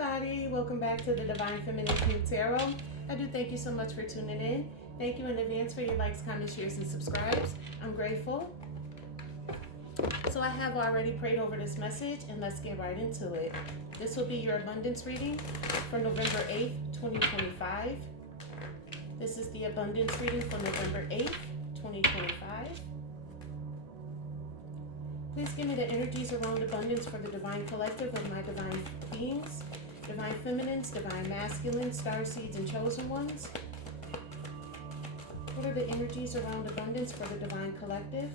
everybody, welcome back to the Divine Feminine Pink Tarot. I do thank you so much for tuning in. Thank you in advance for your likes, comments, shares, and subscribes. I'm grateful. So I have already prayed over this message, and let's get right into it. This will be your abundance reading for November 8th, 2025. This is the abundance reading for November 8th, 2025. Please give me the energies around abundance for the divine collective of my divine beings, divine feminines, divine masculines, star seeds, and chosen ones. What are the energies around abundance for the divine collective?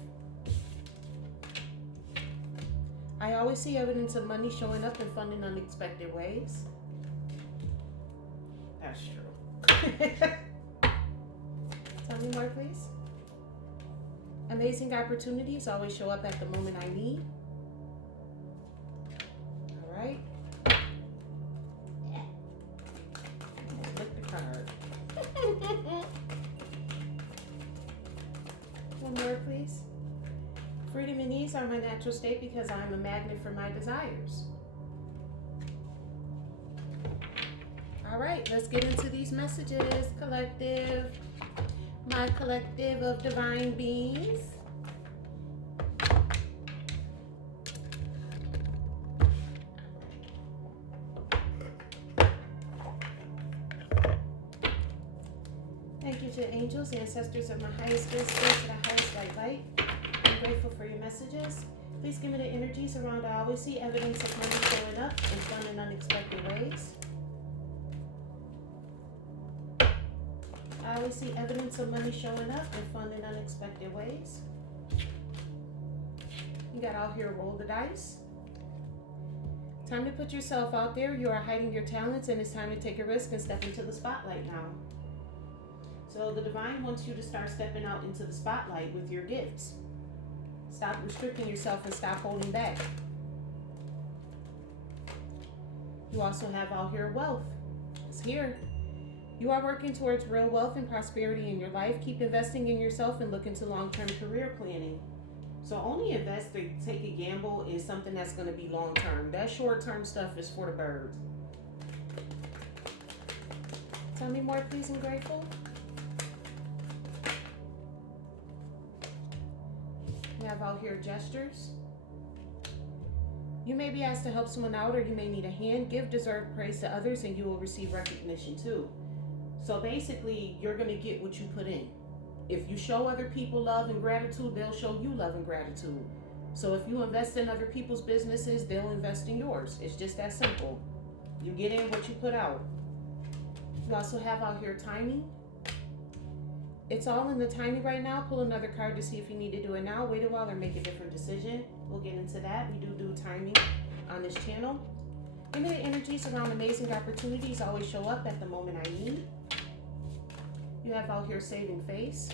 I always see evidence of money showing up and fun in unexpected ways. That's true. Tell me more, please. Amazing opportunities always show up at the moment I need. All right. Look the card. One more, please. Freedom and ease are my natural state because I am a magnet for my desires. All right, let's get into these messages, collective. My collective of divine beings. Thank you to angels, ancestors of my highest good spirit, to the highest light. I'm grateful for your messages. Please give me the energies around. I always see evidence of money showing up in fun and unexpected ways. I always see evidence of money showing up in fun and unexpected ways. You got out here, roll the dice. Time to put yourself out there. You are hiding your talents, and it's time to take a risk and step into the spotlight now. So the divine wants you to start stepping out into the spotlight with your gifts. Stop restricting yourself and stop holding back. You also have out here wealth. It's here. You are working towards real wealth and prosperity in your life. Keep investing in yourself and look into long-term career planning. So only invest or take a gamble is something that's going to be long-term. That short-term stuff is for the birds. Tell me more, please, I'm grateful. You have out here gestures. You may be asked to help someone out, or you may need a hand. Give deserved praise to others and you will receive recognition too. So basically, you're going to get what you put in. If you show other people love and gratitude, they'll show you love and gratitude. So if you invest in other people's businesses, they'll invest in yours. It's just that simple. You get in what you put out. You also have out here timing. It's all in the timing right now. Pull another card to see if you need to do it now. Wait a while or make a different decision. We'll get into that. We do timing on this channel. Give me the energies around amazing opportunities always show up at the moment I need. You have out here saving face.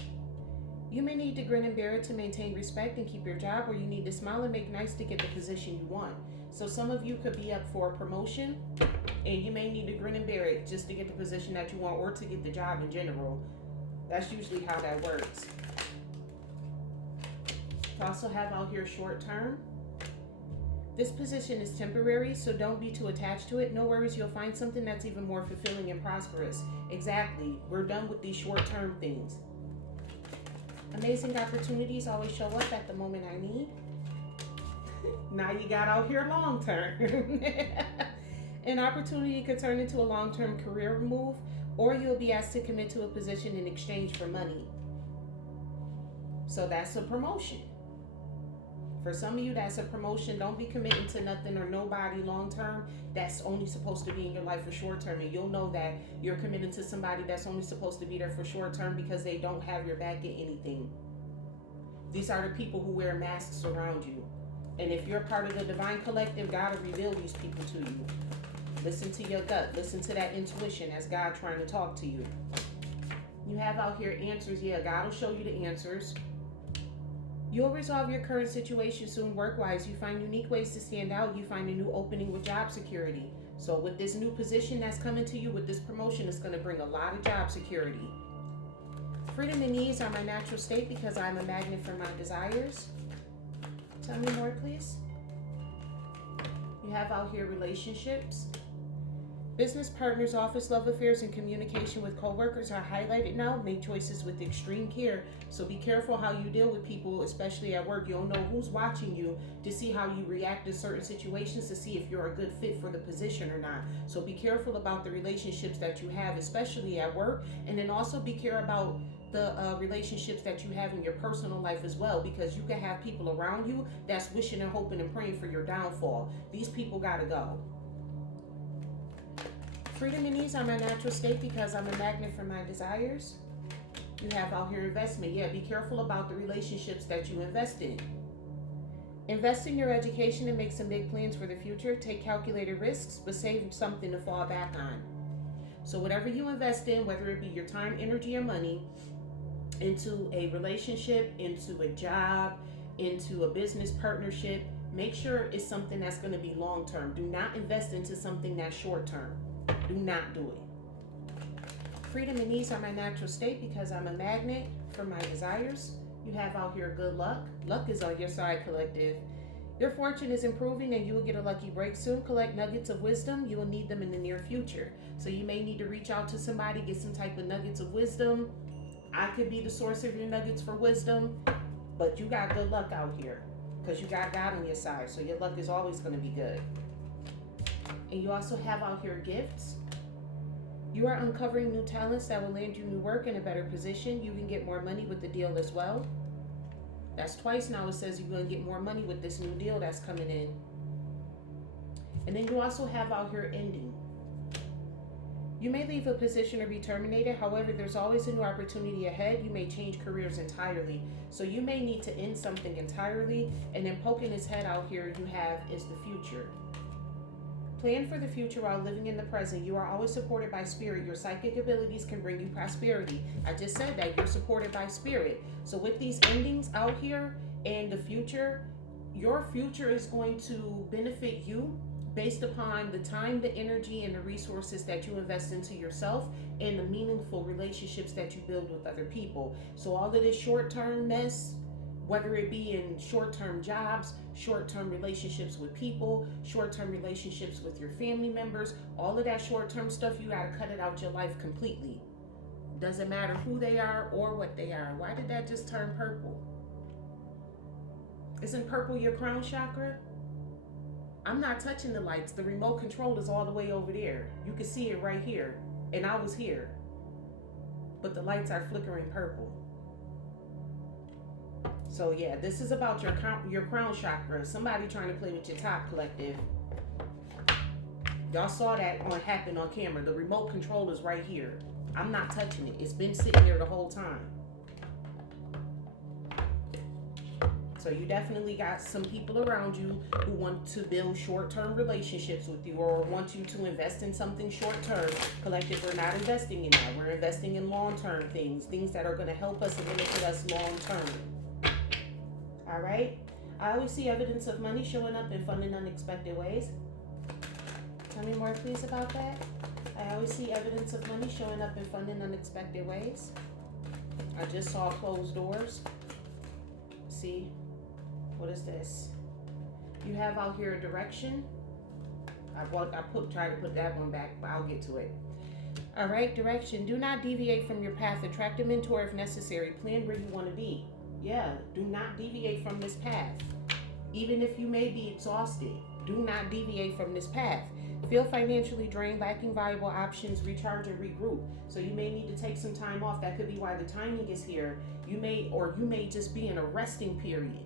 You may need to grin and bear it to maintain respect and keep your job, or you need to smile and make nice to get the position you want. So some of you could be up for a promotion and you may need to grin and bear it just to get the position that you want or to get the job in general. That's usually how that works. You also have out here short term. This position is temporary, so don't be too attached to it. No worries, you'll find something that's even more fulfilling and prosperous. Exactly. We're done with these short-term things. Amazing opportunities always show up at the moment I need. Now you got out here long-term. An opportunity could turn into a long-term career move, or you'll be asked to commit to a position in exchange for money. So that's a promotion. For some of you, that's a promotion. Don't be committing to nothing or nobody long-term. That's only supposed to be in your life for short-term. And you'll know that you're committed to somebody that's only supposed to be there for short-term because they don't have your back in anything. These are the people who wear masks around you. And if you're part of the divine collective, God will reveal these people to you. Listen to your gut. Listen to that intuition as God trying to talk to you. You have out here answers. Yeah, God will show you the answers. You'll resolve your current situation soon work-wise. You find unique ways to stand out. You find a new opening with job security. So with this new position that's coming to you, with this promotion, it's going to bring a lot of job security. Freedom and ease are my natural state because I'm a magnet for my desires. Tell me more, please. You have out here relationships. Business partners, office love affairs, and communication with coworkers are highlighted now. Make choices with extreme care. So be careful how you deal with people, especially at work. You don't know who's watching you to see how you react to certain situations to see if you're a good fit for the position or not. So be careful about the relationships that you have, especially at work. And then also be careful about the relationships that you have in your personal life as well, because you can have people around you that's wishing and hoping and praying for your downfall. These people gotta go. Freedom and ease are my natural state because I'm a magnet for my desires. You have out here investment. Yeah, be careful about the relationships that you invest in. Invest in your education and make some big plans for the future. Take calculated risks, but save something to fall back on. So whatever you invest in, whether it be your time, energy, or money, into a relationship, into a job, into a business partnership, make sure it's something that's going to be long term. Do not invest into something that's short term. Do not do it. Freedom and ease are my natural state because I'm a magnet for my desires. You have out here good luck. Luck is on your side, collective. Your fortune is improving and you will get a lucky break soon. Collect nuggets of wisdom. You will need them in the near future. So you may need to reach out to somebody, get some type of nuggets of wisdom. I could be the source of your nuggets for wisdom, but you got good luck out here because you got God on your side. So your luck is always going to be good. And you also have out here gifts. You are uncovering new talents that will land you new work in a better position. You can get more money with the deal as well. That's twice now it says you're going to get more money with this new deal that's coming in. And then you also have out here ending. You may leave a position or be terminated. However, there's always a new opportunity ahead. You may change careers entirely. So you may need to end something entirely. And then poking his head out here you have is the future. Plan for the future while living in the present. You are always supported by spirit. Your psychic abilities can bring you prosperity. I just said that you're supported by spirit. So with these endings out here and the future, your future is going to benefit you based upon the time, the energy, and the resources that you invest into yourself and the meaningful relationships that you build with other people. So all of this short-term mess, whether it be in short-term jobs, short-term relationships with people, short-term relationships with your family members, all of that short-term stuff, you got to cut it out your life completely. Doesn't matter who they are or what they are. Why did that just turn purple? Isn't purple your crown chakra? I'm not touching the lights. The remote control is all the way over there. You can see it right here. And I was here. But the lights are flickering purple. So yeah, this is about your crown chakra. Somebody trying to play with your top, collective. Y'all saw that happen on camera. The remote control is right here. I'm not touching it. It's been sitting here the whole time. So you definitely got some people around you who want to build short-term relationships with you or want you to invest in something short-term. Collective, we're not investing in that. We're investing in long-term things that are going to help us and benefit us long-term. All right? I always see evidence of money showing up in fun and unexpected ways. Tell me more, please, about that. I always see evidence of money showing up in fun and unexpected ways. I just saw closed doors. See? What is this? You have out here a direction. I tried to put that one back, but I'll get to it. All right, direction. Do not deviate from your path. Attract a mentor if necessary. Plan where you want to be. Yeah, do not deviate from this path. Even if you may be exhausted, do not deviate from this path. Feel financially drained, lacking viable options, recharge and regroup. So you may need to take some time off. That could be why the timing is here. You may just be in a resting period.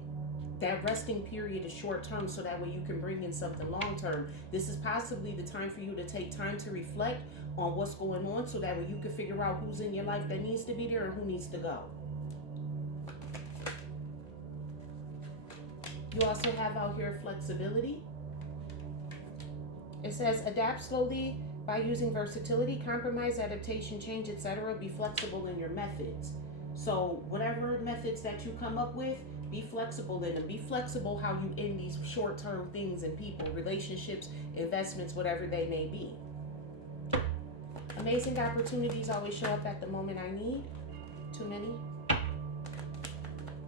That resting period is short term, so that way you can bring in something long term. This is possibly the time for you to take time to reflect on what's going on, so that way you can figure out who's in your life that needs to be there and who needs to go. You also have out here flexibility. It says adapt slowly by using versatility, compromise, adaptation, change, etc. Be flexible in your methods. So whatever methods that you come up with, be flexible in them. Be flexible how you end these short-term things in people, relationships, investments, whatever they may be. Amazing opportunities always show up at the moment I need. Too many.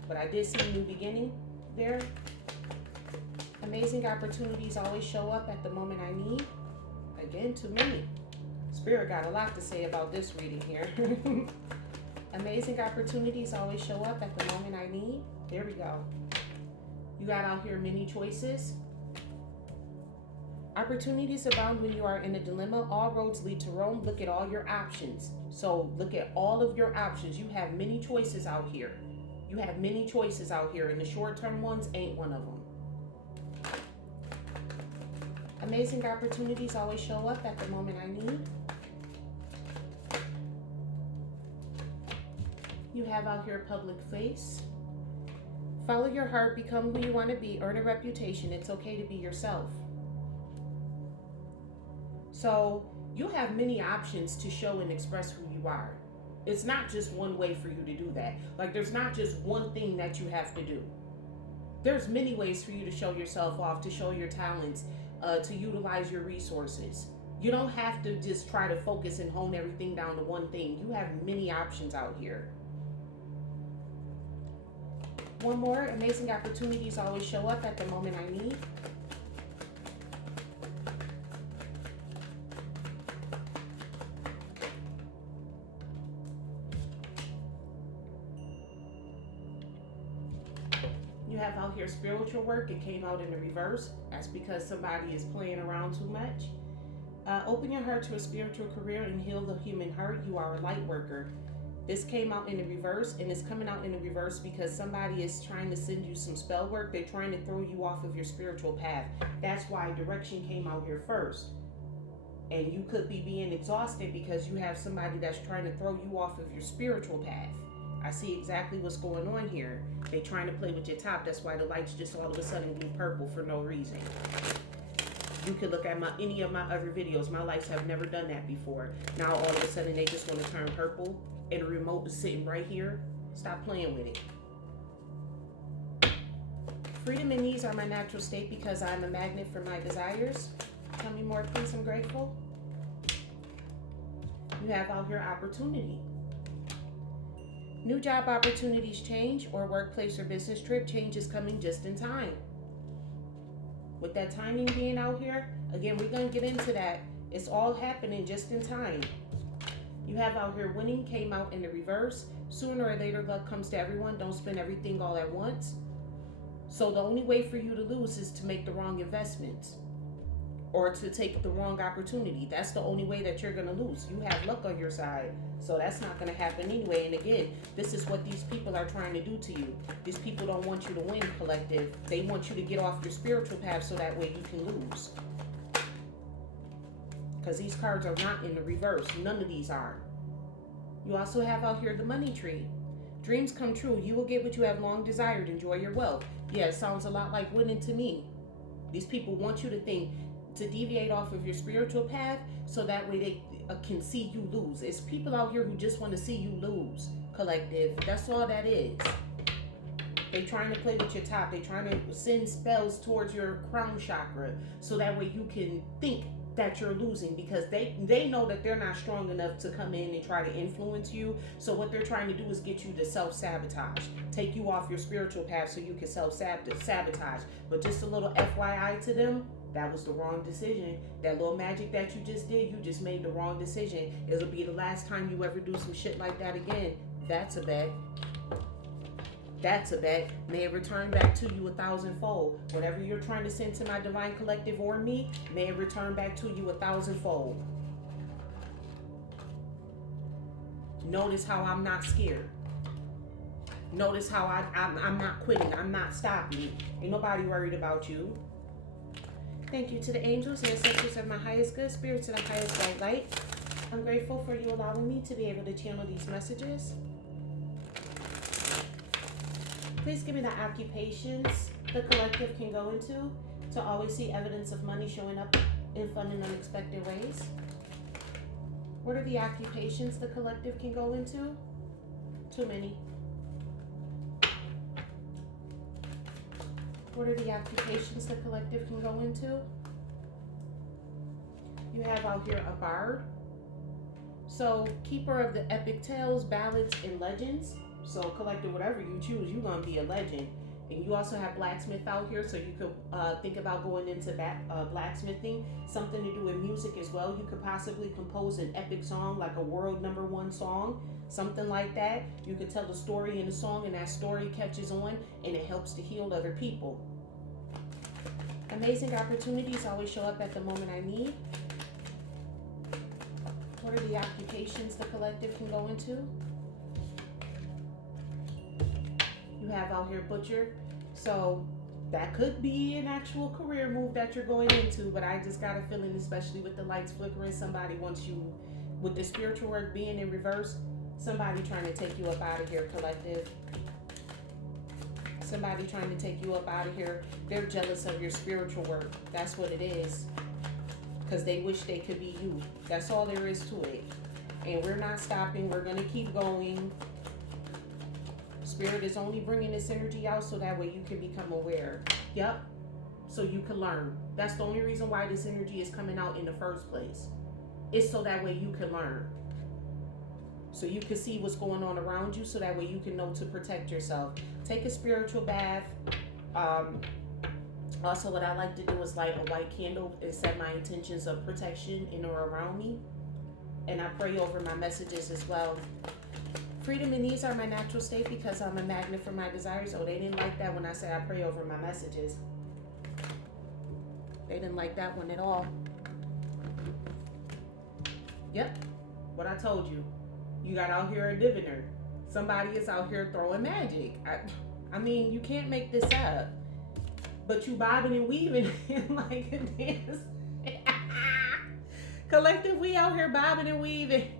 But I did see a new beginning there. Amazing opportunities always show up at the moment I need. Again, too many. Spirit got a lot to say about this reading here. Amazing opportunities always show up at the moment I need. There we go. You got out here many choices. Opportunities abound when you are in a dilemma. All roads lead to Rome. Look at all your options. So look at all of your options. You have many choices out here. You have many choices out here, and the short-term ones ain't one of them. Amazing opportunities always show up at the moment I need. You have out here public face. Follow your heart, become who you want to be, earn a reputation. It's okay to be yourself. So you have many options to show and express who you are. It's not just one way for you to do that. Like, there's not just one thing that you have to do. There's many ways for you to show yourself off, to show your talents, to utilize your resources. You don't have to just try to focus and hone everything down to one thing. You have many options out here. One more. Amazing opportunities always show up at the moment I need. You have out here spiritual work. It came out in the reverse. That's because somebody is playing around too much. Open your heart to a spiritual career and heal the human heart. You are a light worker. This came out in the reverse, and it's coming out in the reverse because somebody is trying to send you some spell work. They're trying to throw you off of your spiritual path. That's why direction came out here first. And you could be being exhausted because you have somebody that's trying to throw you off of your spiritual path. I see exactly what's going on here. They're trying to play with your top. That's why the lights just all of a sudden blew purple for no reason. You could look at any of my other videos. My lights have never done that before. Now all of a sudden they just want to turn purple and the remote is sitting right here. Stop playing with it. Freedom and ease are my natural state because I'm a magnet for my desires. Tell me more, please. I'm grateful. You have out here opportunity. New job opportunities change, or workplace or business trip. Change is coming just in time. With that timing being out here, again, we're going to get into that. It's all happening just in time. You have out here winning, came out in the reverse. Sooner or later, luck comes to everyone. Don't spend everything all at once. So the only way for you to lose is to make the wrong investments or to take the wrong opportunity. That's the only way that you're going to lose. You have luck on your side, so that's not going to happen anyway. And again, this is what these people are trying to do to you. These people don't want you to win, collective. They want you to get off your spiritual path so that way you can lose. Because these cards are not in the reverse. None of these are. You also have out here the money tree. Dreams come true. You will get what you have long desired. Enjoy your wealth. Yeah, it sounds a lot like winning to me. These people want you to think, to deviate off of your spiritual path so that way they can see you lose. It's people out here who just want to see you lose, collective. That's all that is. They're trying to play with your top. They're trying to send spells towards your crown chakra so that way you can think that you're losing because they know that they're not strong enough to come in and try to influence you. So what they're trying to do is get you to self-sabotage, take you off your spiritual path so you can self-sabotage. But just a little FYI to them, that was the wrong decision. That little magic that you just did, you just made the wrong decision. It'll be the last time you ever do some shit like that again. That's a bet. That's a bet. May it return back to you 1,000-fold. Whatever you're trying to send to my divine collective or me, may it return back to you 1,000-fold. Notice how I'm not scared. Notice how I'm not quitting. I'm not stopping. Ain't nobody worried about you. Thank you to the angels, ancestors of my highest good, spirits of the highest white light. I'm grateful for you allowing me to be able to channel these messages. Please give me the occupations the collective can go into to always see evidence of money showing up in fun and unexpected ways. What are the occupations the collective can go into? Too many. What are the occupations the collective can go into? You have out here a bard. So, keeper of the epic tales, ballads, and legends. So, collective, whatever you choose, you're going to be a legend. And you also have blacksmith out here, so you could think about going into blacksmithing, something to do with music as well. You could possibly compose an epic song, like a world #1 song, something like that. You could tell the story in the song, and that story catches on, and it helps to heal other people. Amazing opportunities always show up at the moment I need. What are the occupations the collective can go into? You have out here butcher, so that could be an actual career move that you're going into, but I just got a feeling, especially with the lights flickering, somebody wants you, with the spiritual work being in reverse, somebody trying to take you up out of here, collective. Somebody trying to take you up out of here. They're jealous of your spiritual work. That's what it is, because they wish they could be you. That's all there is to it. And we're not stopping. We're going to keep going. Spirit is only bringing this energy out so that way you can become aware. Yep. So you can learn. That's the only reason why this energy is coming out in the first place. It's so that way you can learn. So you can see what's going on around you, so that way you can know to protect yourself. Take a spiritual bath. Also, what I like to do is light a white candle and set my intentions of protection in or around me. And I pray over my messages as well. Freedom and ease are my natural state because I'm a magnet for my desires. Oh, they didn't like that when I say I pray over my messages. They didn't like that one at all. Yep, what I told you. You got out here a diviner. Somebody is out here throwing magic. I mean, you can't make this up. But you bobbing and weaving like a dance. Collective, we out here bobbing and weaving.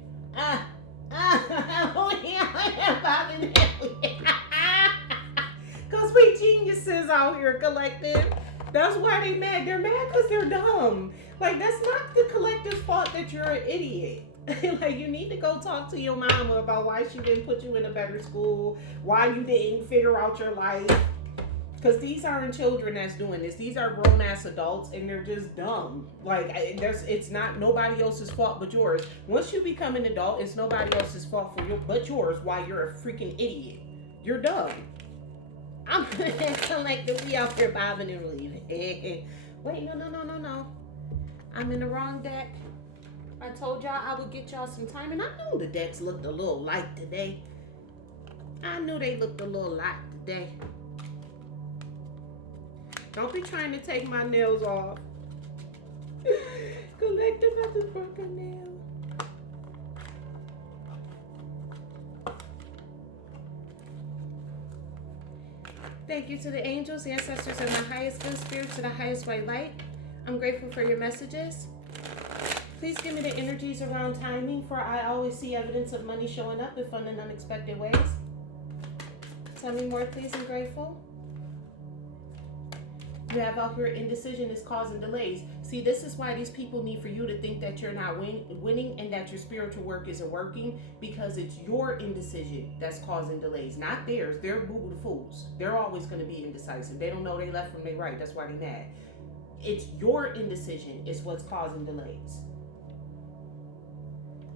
Because we geniuses out here, collective. That's why they mad. They're mad because they're dumb. Like, that's not the collective's fault that you're an idiot. Like, you need to go talk to your mama about why she didn't put you in a better school, why you didn't figure out your life. Because these aren't children that's doing this. These are grown-ass adults, and they're just dumb. Like, it's not nobody else's fault but yours. Once you become an adult, it's nobody else's fault but yours why you're a freaking idiot. You're dumb. I'm collectively out here bobbing and weaving. Wait, no. I'm in the wrong deck. I told y'all I would get y'all some time, and I knew the decks looked a little light today. I knew they looked a little light today. Don't be trying to take my nails off. Collective, I just broke a nail. Thank you to the angels, the ancestors, and the highest good spirits, to the highest white light. I'm grateful for your messages. Please give me the energies around timing, for I always see evidence of money showing up in fun and unexpected ways. Tell me more, please. I'm grateful. You have out here indecision is causing delays. See, this is why these people need for you to think that you're not winning and that your spiritual work isn't working, because it's your indecision that's causing delays, not theirs. They're boo-boo the fools. They're always going to be indecisive. They don't know they left from they right. That's why they're mad. It's your indecision is what's causing delays.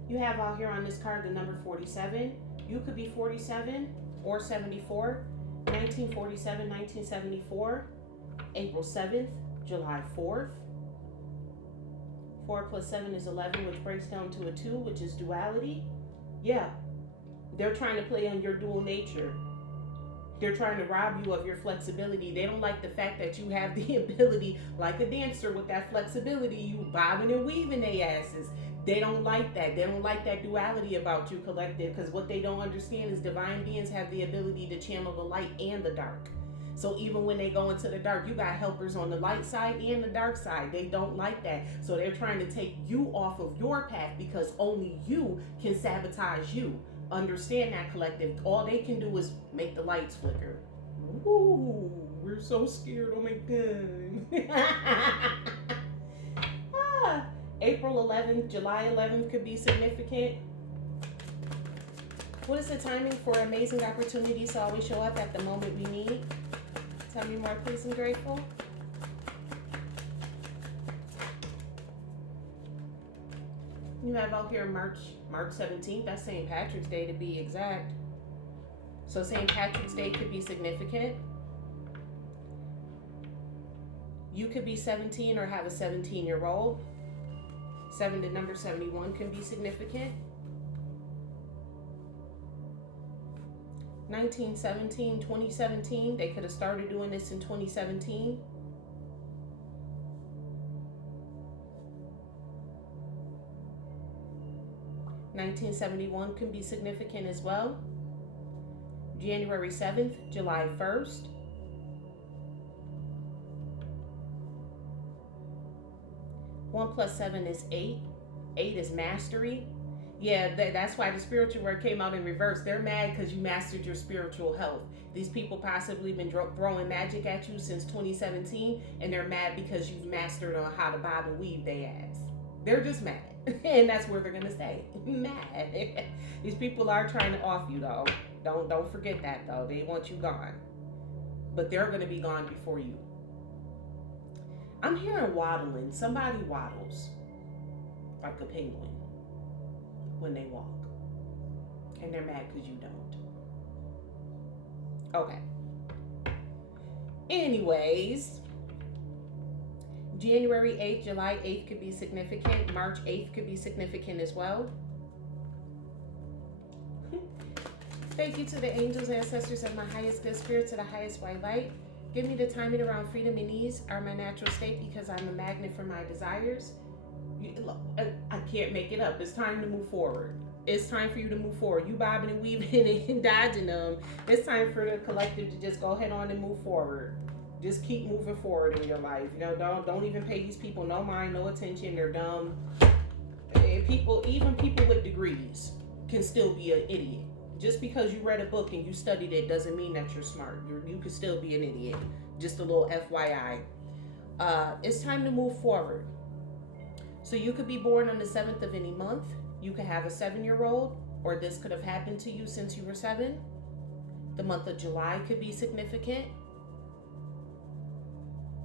You have out here on this card the number 47. You could be 47 or 74. 1947, 1974. April 7th, July 4th. 4 plus 7 is 11, which breaks down to a 2, which is duality. Yeah, they're trying to play on your dual nature. They're trying to rob you of your flexibility. They don't like the fact that you have the ability, like a dancer with that flexibility, you bobbing and weaving their asses. They don't like that. They don't like that duality about you, collective, because what they don't understand is divine beings have the ability to channel the light and the dark. So even when they go into the dark, you got helpers on the light side and the dark side. They don't like that. So they're trying to take you off of your path because only you can sabotage you. Understand that, collective. All they can do is make the lights flicker. Ooh, we're so scared. Oh my God. April 11th, July 11th could be significant. What is the timing for amazing opportunities to always show up at the moment we need? Tell me more, please. I'm grateful. You have out here March 17th. That's St. Patrick's Day to be exact. So St. Patrick's Day could be significant. You could be 17 or have a 17-year-old. 7 to number 71 can be significant. 1917, 2017, they could have started doing this in 2017. (1971) can be significant as well. January 7th, July 1st. One plus 7 is 8. 8 is mastery. Yeah, that's why the spiritual word came out in reverse. They're mad because you mastered your spiritual health. These people possibly been throwing magic at you since 2017, and they're mad because you've mastered on how to bob and weave their ass. They're just mad, and that's where they're gonna stay. Mad. These people are trying to off you though. Don't forget that though. They want you gone, but they're gonna be gone before you. I'm hearing waddling. Somebody waddles like a penguin when they walk, and they're mad because you don't. Okay. Anyways, January 8th, July 8th could be significant. March 8th could be significant as well. Thank you to the angels, ancestors, and my highest good spirit, to the highest white light. Give me the timing around freedom and ease are my natural state because I'm a magnet for my desires. I can't make it up. It's time to move forward. It's time for you to move forward. You bobbing and weaving and dodging them. It's time for the collective to just go ahead on and move forward. Just keep moving forward in your life. You know, don't even pay these people no mind, no attention. They're dumb. And even people with degrees can still be an idiot. Just because you read a book and you studied it doesn't mean that you're smart. You could still be an idiot. Just a little FYI. It's time to move forward. So you could be born on the 7th of any month. You could have a 7-year-old, or this could have happened to you since you were 7. The month of July could be significant.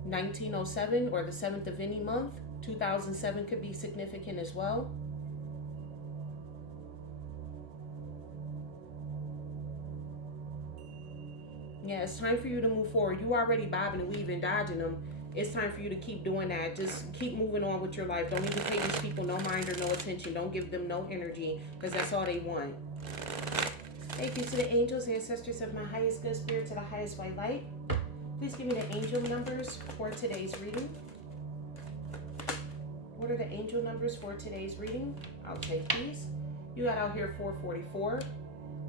1907, or the 7th of any month. 2007 could be significant as well. Yeah, it's time for you to move forward. You already bobbing and weaving, dodging them. It's time for you to keep doing that. Just keep moving on with your life. Don't even pay these people no mind or no attention. Don't give them no energy, because that's all they want. Thank you to the angels, ancestors of my highest good spirit, to the highest white light. Please give me the angel numbers for today's reading. What are the angel numbers for today's reading? I'll take these. You got out here 444.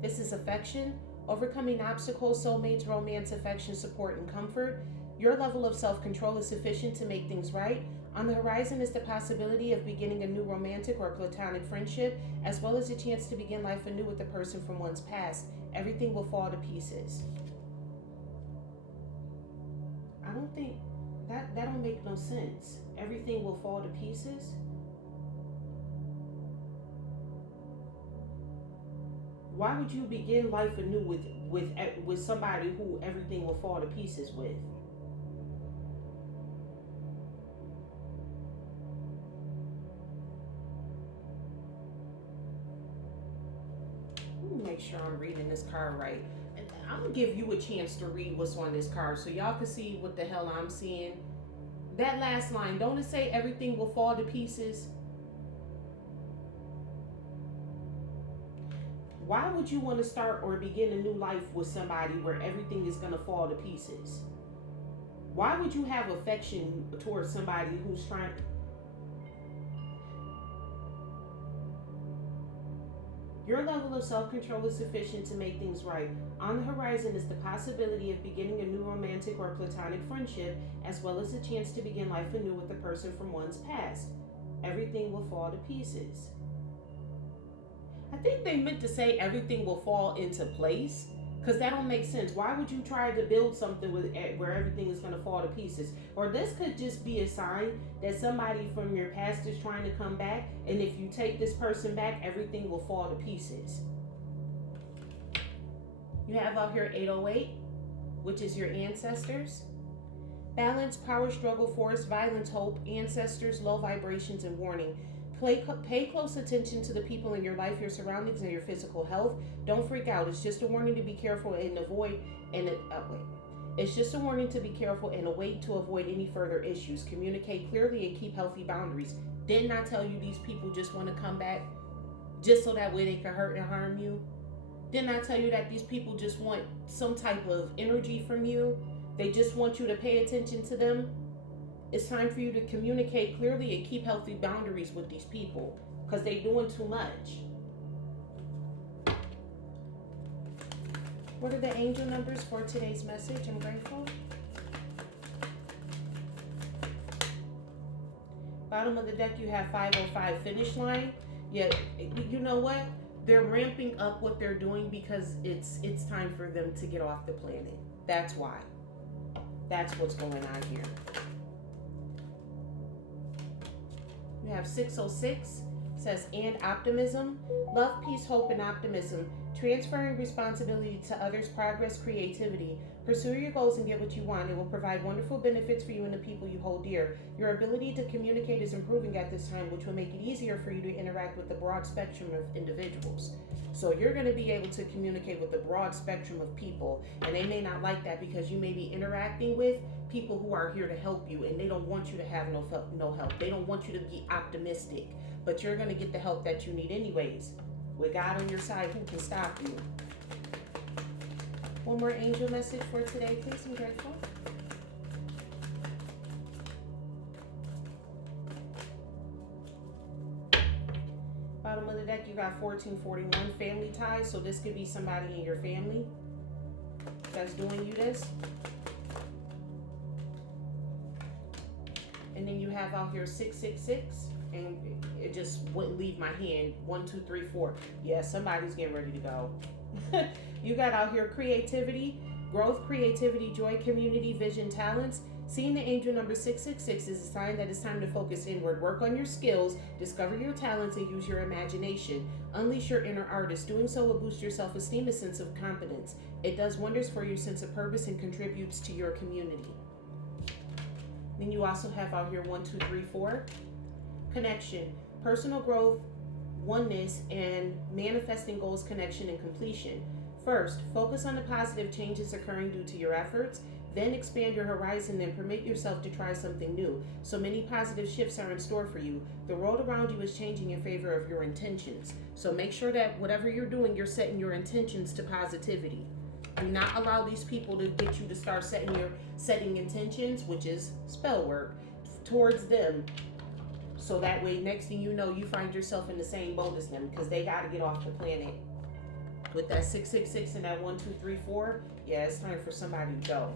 This is affection, overcoming obstacles, soulmates, romance, affection, support, and comfort. Your level of self-control is sufficient to make things right. On the horizon is the possibility of beginning a new romantic or platonic friendship, as well as a chance to begin life anew with a person from one's past. Everything will fall to pieces. I don't think that don't make no sense. Everything will fall to pieces. Why would you begin life anew with somebody who everything will fall to pieces with? Make sure I'm reading this card right. And I'm gonna give you a chance to read what's on this card so y'all can see what the hell I'm seeing. That last line, don't it say everything will fall to pieces? Why would you want to start or begin a new life with somebody where everything is gonna fall to pieces? Why would you have affection towards somebody who's trying? Your level of self-control is sufficient to make things right. On the horizon is the possibility of beginning a new romantic or platonic friendship, as well as a chance to begin life anew with a person from one's past. Everything will fall to pieces. I think they meant to say everything will fall into place, because that don't make sense. Why would you try to build something where everything is going to fall to pieces? Or this could just be a sign that somebody from your past is trying to come back, and if you take this person back, everything will fall to pieces. You have out here 808, which is your ancestors. Balance, power, struggle, force, violence, hope, ancestors, low vibrations, and warning. Pay close attention to the people in your life, your surroundings, and your physical health. Don't freak out. It's just a warning to be careful and avoid It's just a warning to be careful and a way to avoid any further issues. Communicate clearly and keep healthy boundaries. Didn't I tell you these people just want to come back just so that way they can hurt and harm you? Didn't I tell you that these people just want some type of energy from you? They just want you to pay attention to them. It's time for you to communicate clearly and keep healthy boundaries with these people because they're doing too much. What are the angel numbers for today's message? I'm grateful. Bottom of the deck, you have 505 finish line. Yeah, you know what? They're ramping up what they're doing because it's time for them to get off the planet. That's why. That's what's going on here. You have 606. Says, and optimism. Love, peace, hope, and optimism. Transferring responsibility to others, progress, creativity. Pursue your goals and get what you want. It will provide wonderful benefits for you and the people you hold dear. Your ability to communicate is improving at this time, which will make it easier for you to interact with the broad spectrum of individuals. So you're going to be able to communicate with the broad spectrum of people, and they may not like that because you may be interacting with people who are here to help you, and they don't want you to have no help. They don't want you to be optimistic, but you're going to get the help that you need anyways. With God on your side, who can stop you? One more angel message for today, please. I'm grateful. Bottom of the deck, you got 1441, family ties. So this could be somebody in your family that's doing you this. And then you have out here 666. And it just wouldn't leave my hand. 1, 2, 3, 4. Yeah, somebody's getting ready to go. You got out here creativity, growth, creativity, joy, community, vision, talents. Seeing the angel number 666 is a sign that it's time to focus inward. Work on your skills, discover your talents, and use your imagination. Unleash your inner artist. Doing so will boost your self-esteem and sense of confidence. It does wonders for your sense of purpose and contributes to your community. Then you also have out here 1, 2, 3, 4. Connection, personal growth, oneness, and manifesting goals, connection, and completion. First, focus on the positive changes occurring due to your efforts. Then expand your horizon and permit yourself to try something new. So many positive shifts are in store for you. The world around you is changing in favor of your intentions. So make sure that whatever you're doing, you're setting your intentions to positivity. Do not allow these people to get you to start setting intentions, which is spell work, towards them. So that way, next thing you know, you find yourself in the same boat as them because they got to get off the planet. With that 666 and that 1, 2, 3, 4, yeah, it's time for somebody to go.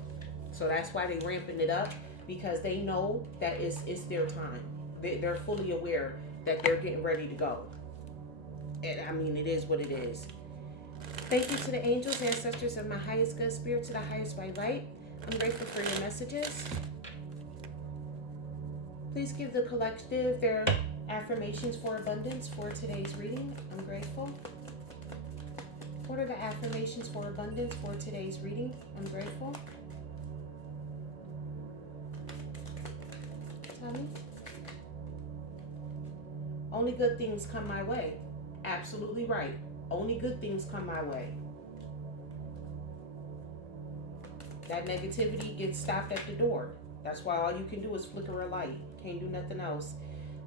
So that's why they're ramping it up, because they know that it's their time. They're fully aware that they're getting ready to go. And I mean, it is what it is. Thank you to the angels, ancestors of my highest good, spirit to the highest white light. I'm grateful for your messages. Please give the collective their affirmations for abundance for today's reading. I'm grateful. What are the affirmations for abundance for today's reading? I'm grateful. Tell me. Only good things come my way. Absolutely right. Only good things come my way. That negativity gets stopped at the door. That's why all you can do is flicker a light. Can't do nothing else.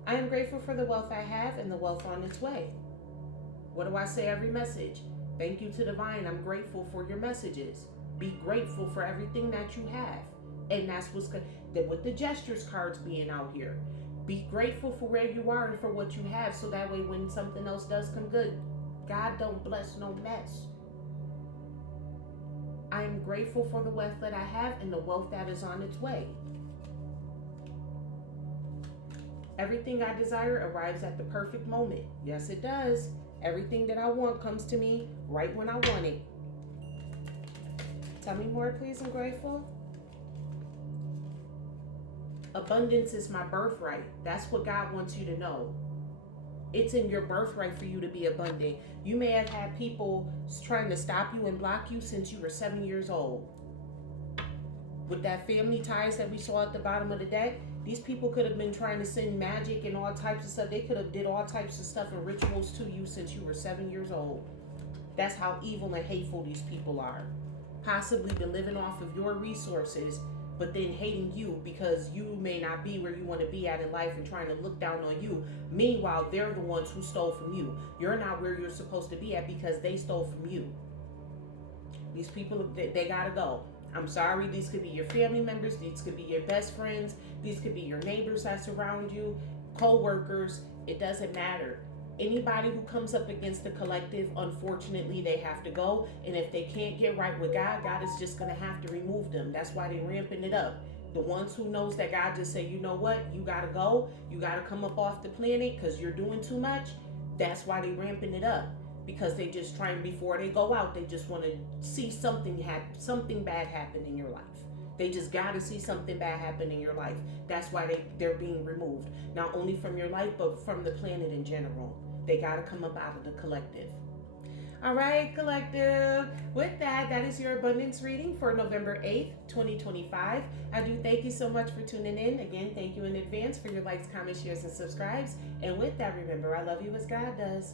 I am grateful for the wealth I have and the wealth on its way. What do I say every message? Thank you to Divine. I'm grateful for your messages. Be grateful for everything that you have. And that's what's good. With the gestures cards being out here. Be grateful for where you are and for what you have, so that way when something else does come good, God don't bless no mess. I am grateful for the wealth that I have and the wealth that is on its way. Everything I desire arrives at the perfect moment. Yes, it does. Everything that I want comes to me right when I want it. Tell me more, please. I'm grateful. Abundance is my birthright. That's what God wants you to know. It's in your birthright for you to be abundant. You may have had people trying to stop you and block you since you were 7 years old. With that family ties that we saw at the bottom of the deck, these people could have been trying to send magic and all types of stuff. They could have did all types of stuff and rituals to you since you were 7 years old. That's how evil and hateful these people are. possibly been living off of your resources, but then hating you because you may not be where you want to be at in life and trying to look down on you. Meanwhile, they're the ones who stole from you. You're not where you're supposed to be at because they stole from you. These people, they gotta go. I'm sorry, these could be your family members, these could be your best friends, these could be your neighbors that surround you, co-workers. It doesn't matter. Anybody who comes up against the collective, unfortunately, they have to go. And if they can't get right with God, God is just going to have to remove them. That's why they're ramping it up. The ones who knows that God just say, you know what, you got to go. You got to come up off the planet because you're doing too much. That's why they ramping it up. Because they just trying, before they go out, they just want to see something bad happen in your life. They just got to see something bad happen in your life. That's why they're being removed. Not only from your life, but from the planet in general. They got to come up out of the collective. All right, collective. With that, that is your abundance reading for November 8th, 2025. I do thank you so much for tuning in. Again, thank you in advance for your likes, comments, shares, and subscribes. And with that, remember, I love you as God does.